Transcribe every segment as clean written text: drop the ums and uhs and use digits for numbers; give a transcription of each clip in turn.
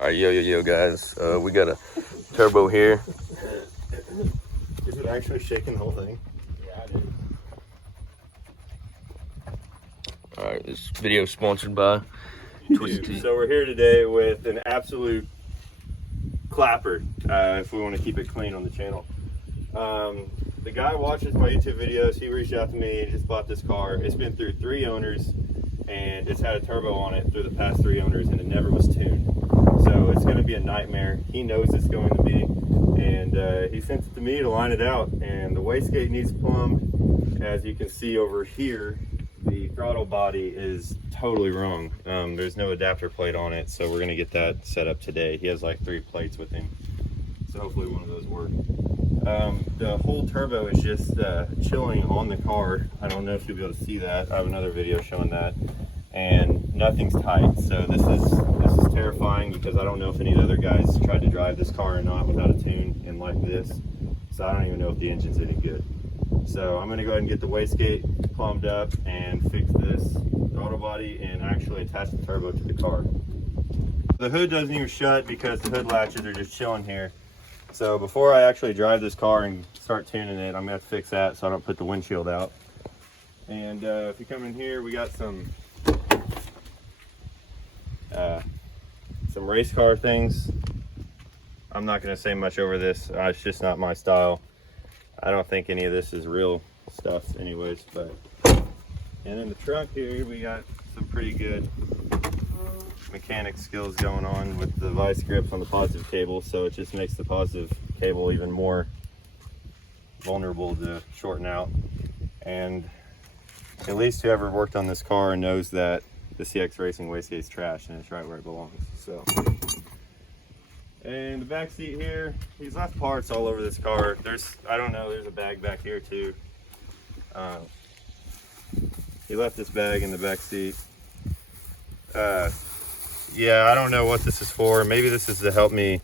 All right, yo, guys. We got a turbo here. Is it actually shaking the whole thing? Yeah, it is. All right, this video is sponsored by Twisted. So we're here today with an absolute clapper, if we want to keep it clean on the channel. The guy watches my YouTube videos. He reached out to me and just bought this car. It's been through 3 owners and it's had a turbo on it through the past 3 owners and it never was tuned. So it's going to be a nightmare. He knows it's going to be, and he sent it to me to line it out. And the wastegate needs plumbed. As you can see over here, the throttle body is totally wrong. There's no adapter plate on it, so we're going to get that set up today. He has like 3 plates with him, so hopefully one of those work. The whole turbo is just chilling on the car. I don't know if you'll be able to see that. I have another video showing that, and nothing's tight. So this is terrifying because I don't know if any other guys tried to drive this car or not without a tune and like this. So I don't even know if the engine's any good. So I'm gonna go ahead and get the wastegate plumbed up and fix this throttle body and actually attach the turbo to the car. The hood doesn't even shut because the hood latches are just chilling here. So before I actually drive this car and start tuning it, I'm gonna have to fix that so I don't put the windshield out. And if you come in here, we got some race car things. I'm not gonna say much over this. It's just not my style. I don't think any of this is real stuff anyways, but. And in the trunk here, we got some pretty good mechanic skills going on with the vice grips on the positive cable, so it just makes the positive cable even more vulnerable to shorten out. And at least whoever worked on this car knows that the CX Racing wastegate's trash and it's right where it belongs. So, and the back seat here, he's left parts all over this car. I don't know, there's a bag back here too. He left this bag in the back seat. Yeah, I don't know what this is for. Maybe this is to help me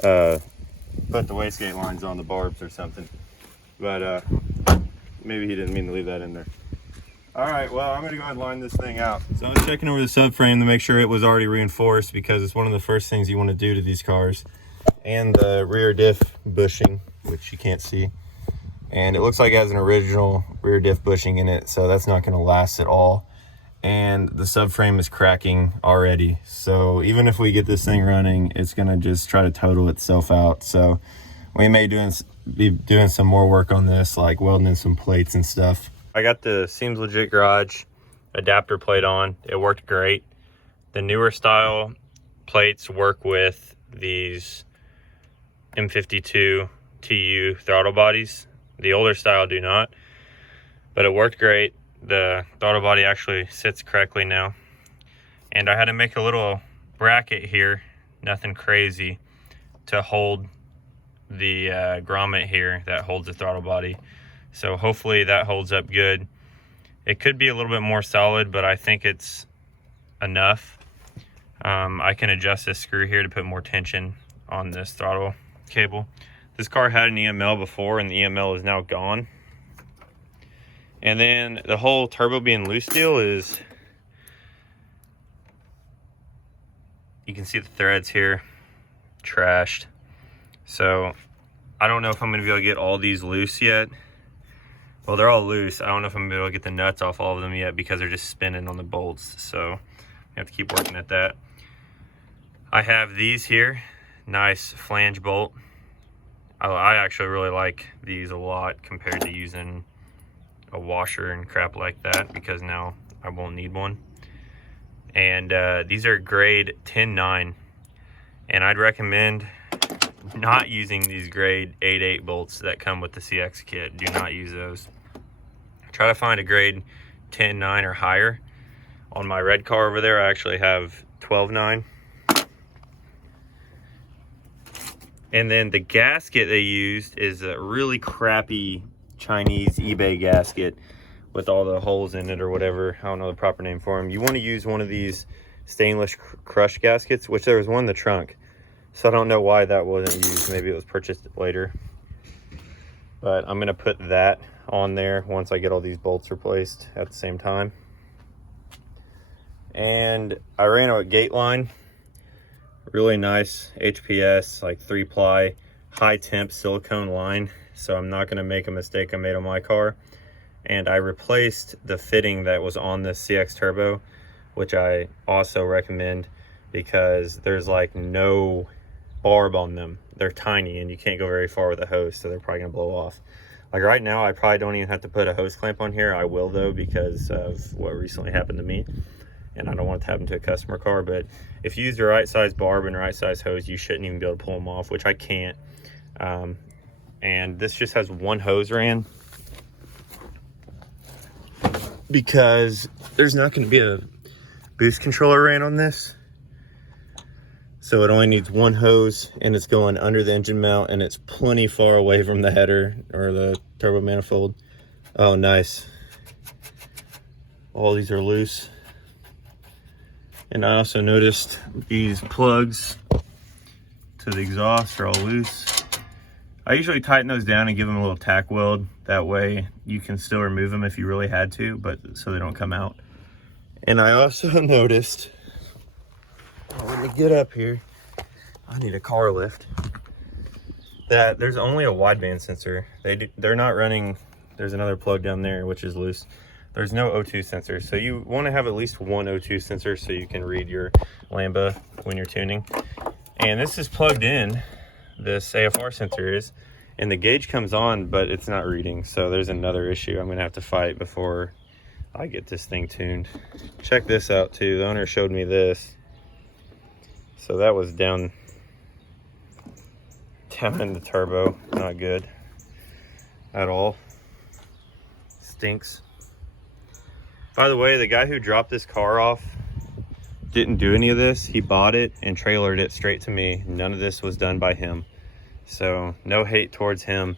put the wastegate lines on the barbs or something. But maybe he didn't mean to leave that in there. All right, well, I'm gonna go ahead and line this thing out. So I was checking over the subframe to make sure it was already reinforced because it's one of the first things you want to do to these cars. And the rear diff bushing, which you can't see. And it looks like it has an original rear diff bushing in it, so that's not gonna last at all. And the subframe is cracking already, so even if we get this thing running, it's gonna just try to total itself out. So we may be doing some more work on this, like welding in some plates and stuff. I got the Seems Legit Garage adapter plate on. It worked great. The newer style plates work with these M52 TU throttle bodies. The older style do not, but it worked great. The throttle body actually sits correctly now. And I had to make a little bracket here, nothing crazy, to hold the grommet here that holds the throttle body. So hopefully that holds up good. It could be a little bit more solid, but I think it's enough. I can adjust this screw here to put more tension on this throttle cable. This car had an EML before and the EML is now gone. And then the whole turbo being loose deal is, you can see the threads here, trashed. So I don't know if I'm gonna be able to get all these loose yet. Well, they're all loose. I don't know if I'm gonna be able to get the nuts off all of them yet because they're just spinning on the bolts. So I have to keep working at that. I have these here, nice flange bolt. I actually really like these a lot compared to using a washer and crap like that, because now I won't need one. And these are grade 10-9, and I'd recommend not using these grade 8-8 bolts that come with the CX kit. Do not use those. Try to find a grade 10-9 or higher. On my red car over there, I actually have 12-9. And then the gasket they used is a really crappy Chinese eBay gasket with all the holes in it or whatever. I don't know the proper name for them. You want to use one of these stainless crush gaskets, which there was one in the trunk. So I don't know why that wasn't used. Maybe it was purchased later. But I'm going to put that on there once I get all these bolts replaced at the same time. And I ran a gate line Really nice HPS, like 3-ply, high temp silicone line. So I'm not gonna make a mistake I made on my car. And I replaced the fitting that was on the CX Turbo, which I also recommend because there's like no barb on them. They're tiny and you can't go very far with a hose, so they're probably gonna blow off. Like right now, I probably don't even have to put a hose clamp on here. I will though, because of what recently happened to me. And I don't want it to happen to a customer car, but if you use the right size barb and right size hose, you shouldn't even be able to pull them off, which I can't. And this just has one hose ran because there's not going to be a boost controller ran on this. So it only needs one hose, and it's going under the engine mount, and it's plenty far away from the header or the turbo manifold. Oh, nice. All these are loose. And I also noticed these plugs to the exhaust are all loose. I usually tighten those down and give them a little tack weld. That way you can still remove them if you really had to, but so they don't come out. And I also noticed, let me get up here. I need a car lift. That there's only a wideband sensor. They're not running, there's another plug down there which is loose. There's no O2 sensor, so you want to have at least one O2 sensor so you can read your lambda when you're tuning. And this is plugged in, this AFR sensor is, and the gauge comes on, but it's not reading. So there's another issue I'm gonna have to fight before I get this thing tuned. Check this out too. The owner showed me this. So that was down in the turbo. Not good at all. Stinks. By the way, the guy who dropped this car off didn't do any of this. He bought it and trailered it straight to me. None of this was done by him. So no hate towards him.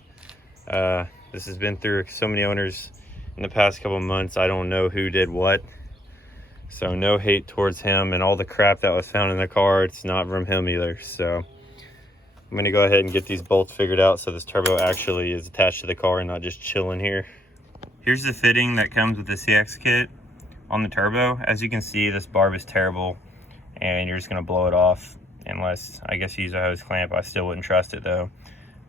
This has been through so many owners in the past couple of months. I don't know who did what. So no hate towards him, and all the crap that was found in the car, it's not from him either. So I'm gonna go ahead and get these bolts figured out so this turbo actually is attached to the car and not just chilling here. Here's the fitting that comes with the CX kit on the turbo. As you can see, this barb is terrible and you're just gonna blow it off unless, I guess, you use a hose clamp. I still wouldn't trust it though,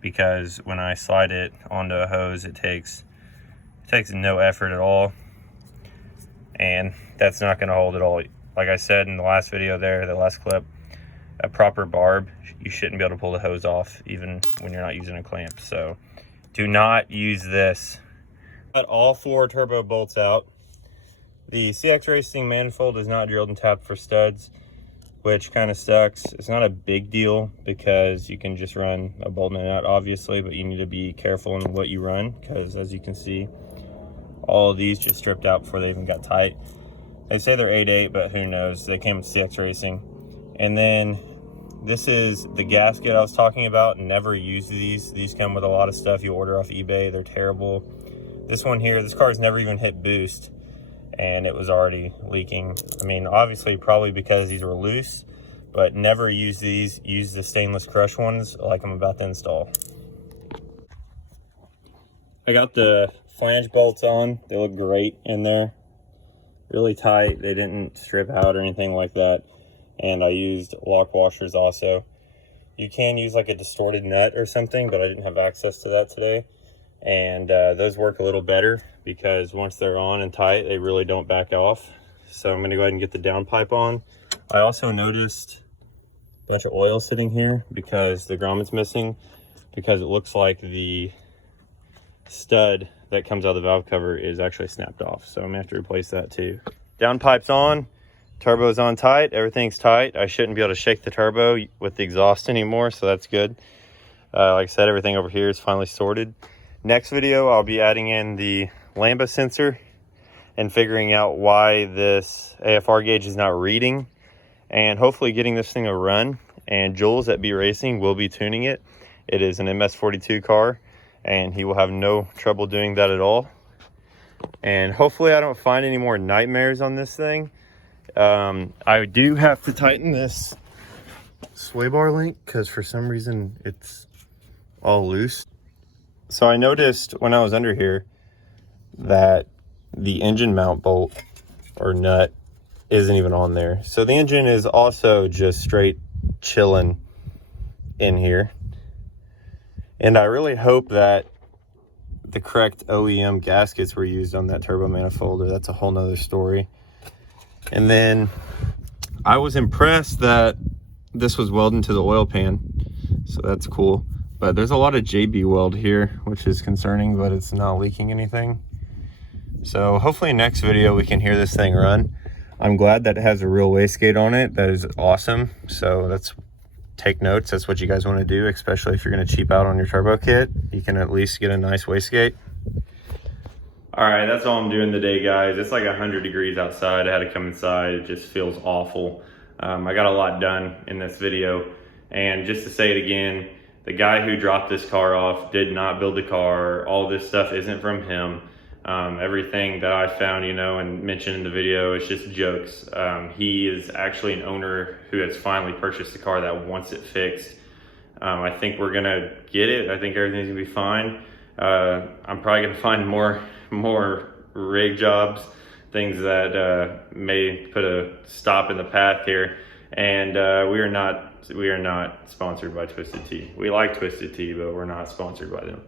because when I slide it onto a hose, it takes no effort at all, and that's not gonna hold at all. Like I said in the last video there, the last clip, a proper barb, you shouldn't be able to pull the hose off even when you're not using a clamp. So do not use this. Got all 4 turbo bolts out. The CX Racing manifold is not drilled and tapped for studs, which kind of sucks. It's not a big deal because you can just run a bolt and a nut, obviously, but you need to be careful in what you run, because as you can see, all of these just stripped out before they even got tight. They say they're 8/8, but who knows? They came with CX Racing. And then this is the gasket I was talking about. Never use these. These come with a lot of stuff you order off eBay. They're terrible. This one here, this car's never even hit boost, and it was already leaking. I mean, obviously probably because these were loose, but never use these. Use the stainless crush ones like I'm about to install. I got the flange bolts on. They look great in there. Really tight. They didn't strip out or anything like that. And I used lock washers also. You can use like a distorted nut or something, but I didn't have access to that today. And those work a little better because once they're on and tight, they really don't back off. So I'm gonna go ahead and get the downpipe on. I also noticed a bunch of oil sitting here because the grommet's missing, because it looks like the stud that comes out of the valve cover is actually snapped off. So I'm gonna have to replace that too. Downpipe's on, turbo's on tight, everything's tight. I shouldn't be able to shake the turbo with the exhaust anymore, so that's good. Like I said, everything over here is finally sorted. Next video, I'll be adding in the lambda sensor and figuring out why this AFR gauge is not reading, and hopefully getting this thing a run. And Jules at B Racing will be tuning it. It is an MS42 car, and he will have no trouble doing that at all. And hopefully I don't find any more nightmares on this thing. I do have to tighten this sway bar link because for some reason it's all loose. So I noticed when I was under here that the engine mount bolt or nut isn't even on there. So the engine is also just straight chilling in here. And I really hope that the correct OEM gaskets were used on that turbo manifold, or that's a whole nother story. And then I was impressed that this was welded into the oil pan, so that's cool. But there's a lot of JB weld here, which is concerning, but it's not leaking anything. So hopefully next video we can hear this thing run. I'm glad that it has a real wastegate on it. That is awesome. So that's, take notes. That's what you guys want to do, especially if you're going to cheap out on your turbo kit. You can at least get a nice wastegate. All right, that's all I'm doing today, guys. It's like 100 degrees outside. I had to come inside. It just feels awful. I got a lot done in this video. And just to say it again, the guy who dropped this car off did not build the car. All this stuff isn't from him. Everything that I found, you know, and mentioned in the video is just jokes. He is actually an owner who has finally purchased a car that wants it fixed. I think we're gonna get it. I think everything's gonna be fine. I'm probably gonna find more rig jobs, things that may put a stop in the path here. And we are not sponsored by Twisted Tea. We like Twisted Tea, but we're not sponsored by them.